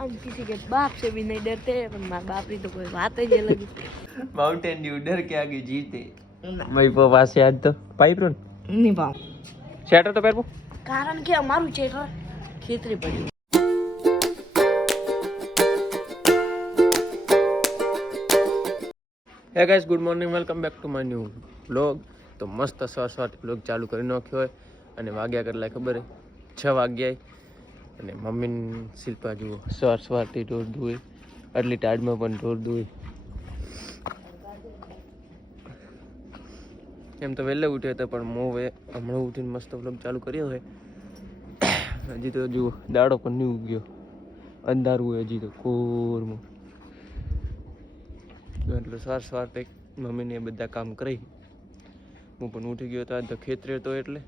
हम किसी के बाप से भी नहीं डरते हैं, पर माँ बाप की तो कोई बात ही अलग है। माउंटेन ड्यू डर के आगे जीते भाई पो પાસે આજ તો પાઇપ રો नहीं पाऊँ શેટર તો પહેરવું कारण कि हमाરું चेहरा खेतरे पड़े। હે guys good morning welcome back to my new vlog. તો મસ્ત સવાર વ્લોગ ચાલુ કરી નાખ્યો હોય અને વાગ્યા કેટલા ખબર હે 6 વાગ્યા અને મમ્મી શિલ્પા જુઓ સવારથી ઢોર દુએ આટલી ટાઈડમાં પણ ઢોર દુએ. એમ તો વહેલે ઉઠ્યો હતો પણ હું હવે હમણાં ઉઠીને મસ્ત વ્લોગ ચાલુ કર્યો હોય. હજી તો જુઓ દાડો પણ નહીં ઉગ્યો, અંધારું હોય હજી તો કોરમાં. એટલે સવાર કંઈક મમ્મીને એ બધા કામ કરી હું પણ ઉઠી ગયો હતો. આજ તો ખેતરે હતો એટલે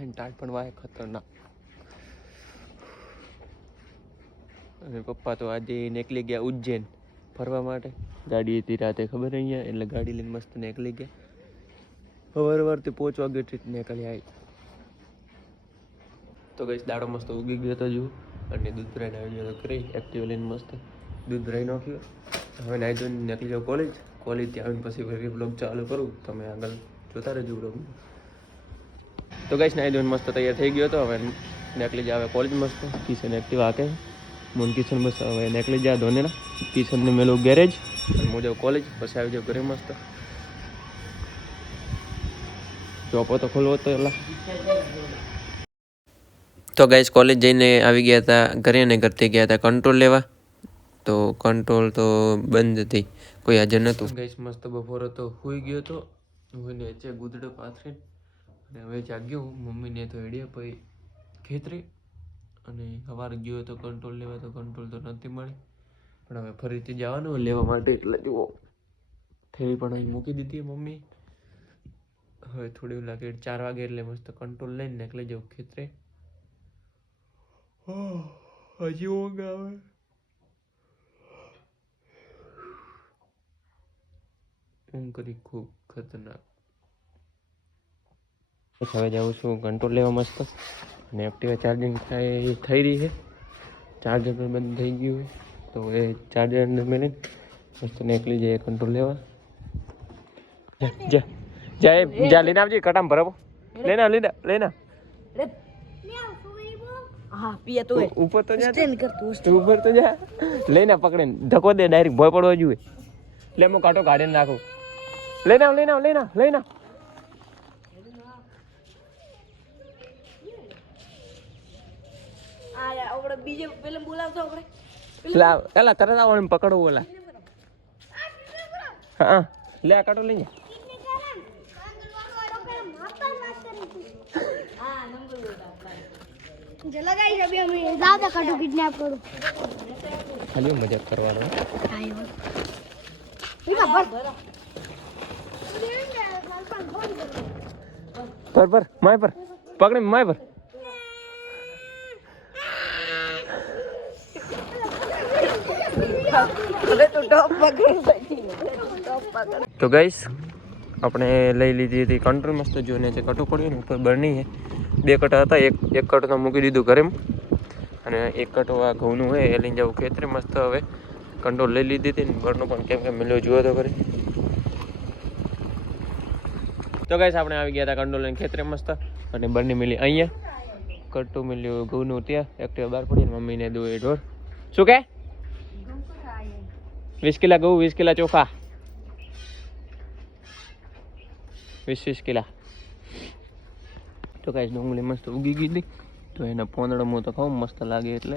ટાટ પણ વાય ખતરનાક. અને પપ્પા તો આજે નીકળી ગયા ઉજ્જૈન ફરવા માટે. ગાડી હતી રાતે ખબર અહીંયા એટલે ગાડી લઈને મસ્ત નીકળી ગયા. સવારથી 5 વાગ્યાથી નીકળ્યા. તો ગઈ દાડો મસ્ત ઉગી ગયો હતો જુઓ અને દૂધ ભરાઈને આવી ગયો તો કરી એક્ટિવ લઈને મસ્ત દૂધ ભરાઈ નાખ્યું. હવે નાઈ ધોઈને નીકળી જાઉં કોલેજથી આવીને પછી ફરી બ્લોગ ચાલુ કરું. તમે આગળ જોતા રહેજો બ્લોગ. તો ગઈ નાઈ ધોઈને મસ્ત તૈયાર થઈ ગયો હતો. હવે નીકળી જાય હવે કોલેજ મસ્ત કિશન એક્ટિવ આકે મોન કિશન બસ હવે નીકળી જાય ધોનેરા. કિશનને મેલું ગેરેજ અને હું જાઉં કોલેજ પછી આવી જાઉં ઘરે મસ્ત. ચોપો તો ખોલવો તો એલા. તો ગાઈસ કોલેજ જઈને આવી ગયા હતા ઘરે અને ઘરથી ગયા હતા કંટ્રોલ લેવા. તો કંટ્રોલ તો બંધ હતી, કોઈ હાજર નહોતું. ગાઈસ મસ્ત બપોર હતો, સૂઈ ગયો હતો. હું નીચે ગુદડો પાથરીને અને હવે જાગ્યો. મમ્મીને તો હેડ્યા પછી ખેતરે અને સવારે ગયો હતો કંટ્રોલ લેવા. તો કંટ્રોલ તો નથી મળી પણ હવે ફરીથી જવાનું લેવા માટે. એટલે જુઓ થેલી પણ અહીં મૂકી દીધી મમ્મી. હવે થોડી લાગે 4 વાગે એટલે મસ્ત કંટ્રોલ લઈને નીકળી જાઉં ખેતરે. હજી ઊંઘ આવે. ઊંઘ કરી ખૂબ ખતરનાક. હવે જાઉં છું કંટ્રોલ લેવા મસ્ત. અને એક્ટિવા ચાર્જિંગ થઈ રહી છે, ચાર્જર પણ બંધ થઈ ગયું હોય તો એ ચાર્જર અંદર મેળવીને મસ્ત નીકળી જાય કંટ્રોલ લેવા. જા લઈને આવજે કટામ ભરાવો. લેના हाँ पिया तो है ऊपर तो जा, स्टैंड कर तू ऊपर तो जा. लेना पकड़े धक्को दे डायरेक्ट भय પડવો જોઈએ. લે હું કાંટો કાઢીને નાખું. લેના आ यार ओबड़े बीजे फिल्म बोलावतो ओबड़े લા એલા તરત આવવાનું પકડવું ઓલા. હા લે આ કાંટો લઈ જા. चला गाइस अभी हम ज्यादा काटो किडनैप करो ખાલી મજાક કરવાનો. પર માય પર પકડી માય પર. તો ગાઈસ આપણે લઈ લીધી હતી કંટ્રોલ મસ્ત. જોઈને જે કટો પડ્યો ને ઉપર બરણી છે. 2 કટા હતા, એક કટો તો મૂકી દીધું ઘરે અને એક કટો આ ઘઉંનું હોય એ લઈને જવું ખેતરે મસ્ત. હવે કંટ્રોલ લઈ લીધી હતી ને ઘરનું પણ કેમ કે મિલ્યો જુઓ તો કરી. તો ગાઈસ આપણે આવી ગયા હતા કંટ્રોલ લઈને ખેતરે મસ્ત અને બરણી મિલી અહીંયા. કટું મિલ્યું ઘઉંનું ત્યાં એક્ટિવા બહાર પડી. મમ્મીને દો એ ઢોર શું કે 20 કિલા ઘઉં 20 કિલા ચોખા 20 કિલા. તો ગાઈસ ડુંગળી મસ્ત ઉગી ગઈ હતી તો એના પોંદડા હું તો ખાઉં મસ્ત લાગે એટલે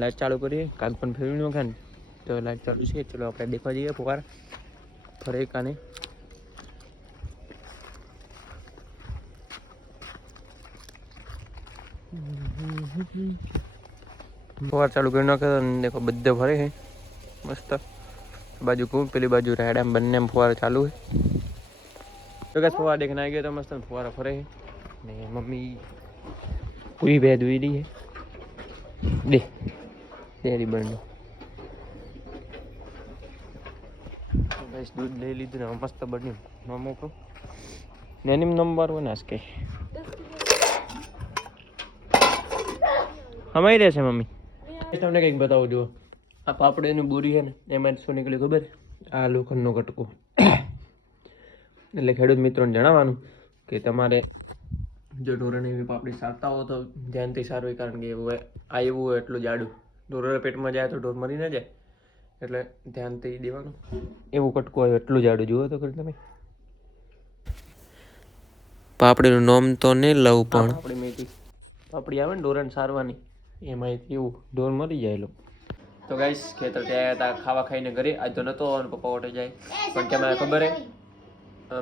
લાઈટ ચાલુ કરીએ. કાગ પણ ફેરવી નાખે ને તો લાઈટ ચાલુ છે. ચલો આપણે દેખવા જઈએ ફુવાર ફરે કાને. ફુવાર ચાલુ કરી નાખે તો દેખો બધે ફરે છે મસ્ત. બાજુ કું પેલી બાજુ રાયડા બંને ફુવારા ચાલુ છે. તો કે ફુવારા દેખને આવી ગયો તો મસ્ત ફુવારા ફરે છે ને મમ્મી પૂરી ભેદ હુઈ રહી છે. ડેરી બનનું દૂધ લઈ લીધું ને મસ્ત બન્યું. ન મોકલું નેનિમ નંબર હોય ને કે હમાઈ રહેશે મમ્મી. તમને કંઈક બતાવું જુઓ, આ પાપડીની બોરી છે ને એમાં શું નીકળ્યું ખબર? આ લોખંડનો કટકો. એટલે ખેડૂત મિત્રોને જણાવવાનું કે તમારે જો ઢોરાને એવી પાપડી સારતા હો તો ધ્યાનથી સારું હોય, કારણ કે એવું આ એવું હોય એટલું જાડું ઢોર પેટમાં જાય તો ઢોર મરી ના જાય, એટલે ધ્યાનથી દેવાનું. એવું કટકું હોય એટલું જાડું જુઓ તો તમે. પાપડીનું નામ તો નહીં લઉં પણ પાપડી મેથી પાપડી આવે ને ઢોરાને સારવાની, એમાં એવું ઢોર મરી જાય લોકો. તો ગાઈસ ખેતર ત્યાં હતા ખાવા ખાઈને ઘરે. આજ તો નતો આવવાનો, પપ્પા ઓટે જાય પણ કે મને ખબર હે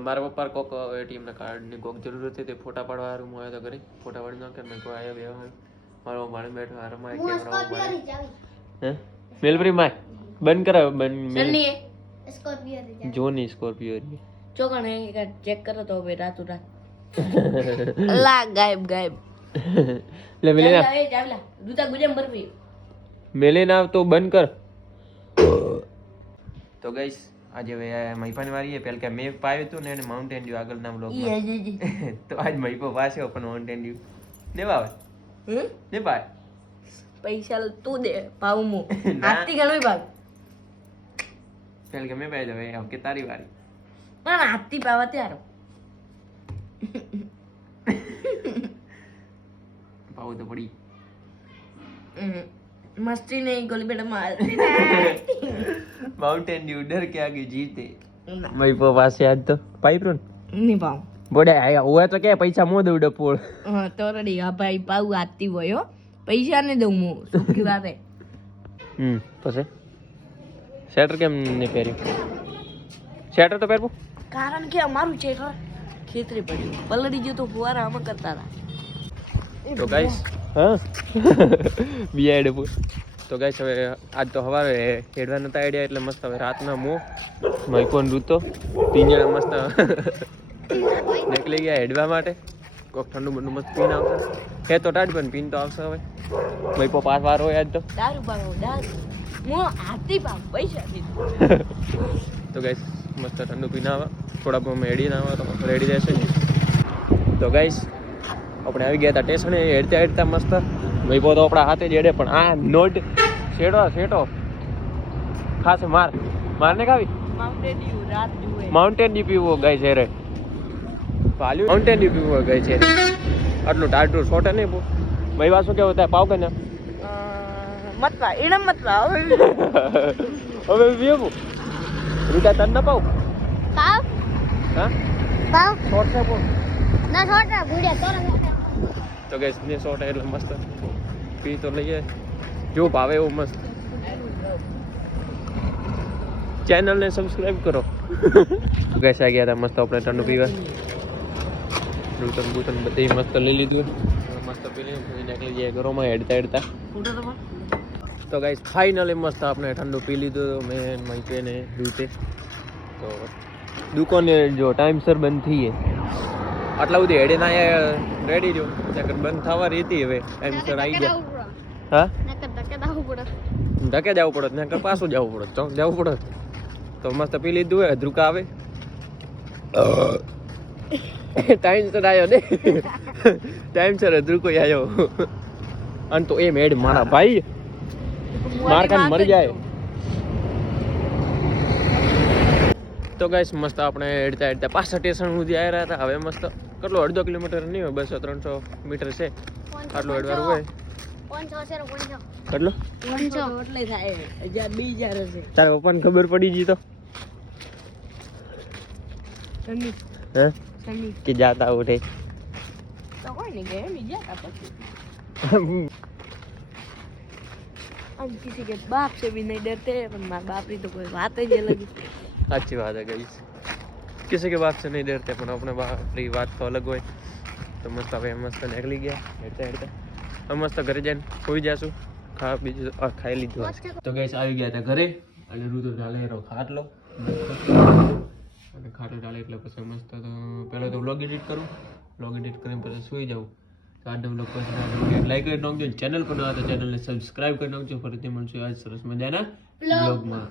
મારા પપ્પા કોક એટીએમના કાર્ડની કોક જરૂર હતી, તે ફોટા પાડવા હારું હું આવ્યો તો ઘરે. ફોટા પાડી નાખ્યા મેં કોઈ આવ્યા બે મારો માણે બેઠો હારમાં કેમેરા હે મેલબરી માં બંધ કરાવ બંધ જોની સ્કોર્પિયો ની ચોકણ હે ચેક કરો તો હવે રાતું રાત લા ગાયબ ગાયબ લે મેલેના એ જાવલા દૂતા ગુજમ બરફી મેલેના તો બંધ કર. તો ગાઈસ આજે મહીપાની વારી પેલ કે મેં પાયું હતું ને એને માઉન્ટેન ડ્યુ આગળના બ્લોગમાં તો આજ મહીપો પાછો પણ માઉન્ટેન ડ્યુ ને ભાવે ને ભાઈ પૈસા તું દે પાવું મુ હાથી ગણવી ભાગ પેલ કે મેં પાઈ દો હવે કે તારી વારી પણ હાથી પાવા ત્યાર પાવું તો પડી મસ્તી નહીં ગોલી બેટા માર માઉન્ટેન ડ્યુ ડર કે આગે જીતે મહીપો પાસે આજ તો પાઈ પ્રો નહીં પાવ બોડે આયા હોય તો કે પૈસા મો દઉં ડપોળ તો રેડી હા ભાઈ પાવું હાથી હોય હો પૈસા ને દઉં હું સુખી વાત હે પછી શેટર કેમ ને પહેર્યું? શેટર તો પહેરવું કારણ કે અમારું છે ખેતરી પડ્યું પલળી ગયું તો ફુવારા આમાં કરતા હતા. તો ગાઈસ હા બિયાડ પર તો ગાઈસ હવે આજ તો સવારે હેડવા નતા આઈડિયા એટલે મસ્ત હવે રાતના મો મઈકોન રૂતો પિંજરા મસ્ત નીકળી ગયા હેડવા માટે. કોક ઠંડુ બંડુ મસ્ત પીને આવશે હે તો ટાઢ પણ પીને તો આવશે. હવે મઈકો પાસ વાર હોય આજ તો દારૂ પાવો દારૂ હું હાથી પાવ પૈસા તો ગાઈસ મસ્ત ઠંડુ પીને આવે થોડા બહુ હેડી ના આવે તો રેડી રહેશે. તો ગાઈસ આપણે આવી ગયા હતા સ્ટેશને હેડતા હેડતા મસ્ત મઈકો તો આપણા હાથે જ હેડે પણ આ નોટ શેટો ખાસ મારને ખાવી માઉન્ટેન ડ્યુ પીવો ગાઈસ હેરે પાલ્યું માઉન્ટેન ડ્યુ પીવો ગાઈસ હેરે આટલું ટાટું શોર્ટ નહીં બહુ ભાઈ વાત શું કેવું થાય પાવ કે મતવા એડમ મતવા હવે વેવું રૂટા તન ના પાવ પાવ હા પાવ શોર્ટ છે પણ ના છોટા ભૂડ્યા તો તો ગાઈસ ને શોર્ટ એટલે મસ્ત પી તો લઈએ જો ભાવે એવું મસ્ત. ચેનલ ને સબસ્ક્રાઇબ કરો. ગાઈસ આ ગયા હતા મસ્ત આપણે ઠંડુ પીવા રૂટન બૂટન બધી મસ્ત લઈ લીધું મસ્ત પી લીધું નીકળી ગયા ઘરોમાં હેડતા તો ગાઈસ ફાઇનલી મસ્ત આપણે ઠંડુ પી લીધું મેં મહીપે ને રૂટે. તો દુકાને જો ટાઈમસર બંધ થઈ આટલા બધી હેડે ના રેડી જો ત્યાં બંધ થવા રીતી હવે ટાઈમસર આવી ગયા. હા ધકે જવું પડે ત્યાં પાછું જવું પડે ચોક જવું પડે તો મસ્ત પી લીધું હોય ધ્રુકા આવે ટાઈમસર આવ્યો ને ટાઈમસર ધ્રુકો આવ્યો અને તો એમ હેડ મારા ભાઈ મારકાન મરી જાય. તો ગાઈસ મસ્ત આપણે હેડતા પાછા સ્ટેશન સુધી આવ્યા હતા. હવે મસ્ત કેટલો 1.5 કિલોમીટર નહીં હોય 200-300 મીટર છે આટલું હેડવાનું હોય. કેટલો એટલે થાય 1000 હશે તારા પપ્પાને ખબર પડી ગઈ તો હે કે જાતા ઉઠે તો કોઈ નહીં ગયે નહીં જાતા પછી हम किसी के बाप से भी नहीं डरते पर मारे बाप की तो कोई बात ही अलग है. अच्छी बात है गाइस किसी के बाप से नहीं डरते पर अपने बाप की बात तो अलग હોય. તો મસ્ત હવે મસ્ત નીકળી ગયા હેડતા હવે મસ્ત ઘરે જઈને સુઈ જાશું. બીજું ખાઈ લીધું. તો ગાઈસ આવી ગયા હતા ઘરે અને રૂતો ઢાલેરો ખાટલો અને ખાટલો ઢાલે એટલે પછી મસ્ત તો પહેલાં તો વ્લોગ એડિટ કરું વ્લોગ એડિટ કરીને પછી સુઈ જાઉં. તો આજનો વ્લોગ પછી લાઈક કરી નાખજો ચેનલ પર નવા તો ચેનલને સબસ્ક્રાઈબ કરી નાખજો. ફરીથી મળશું આજ સરસ મજાના વ્લોગમાં.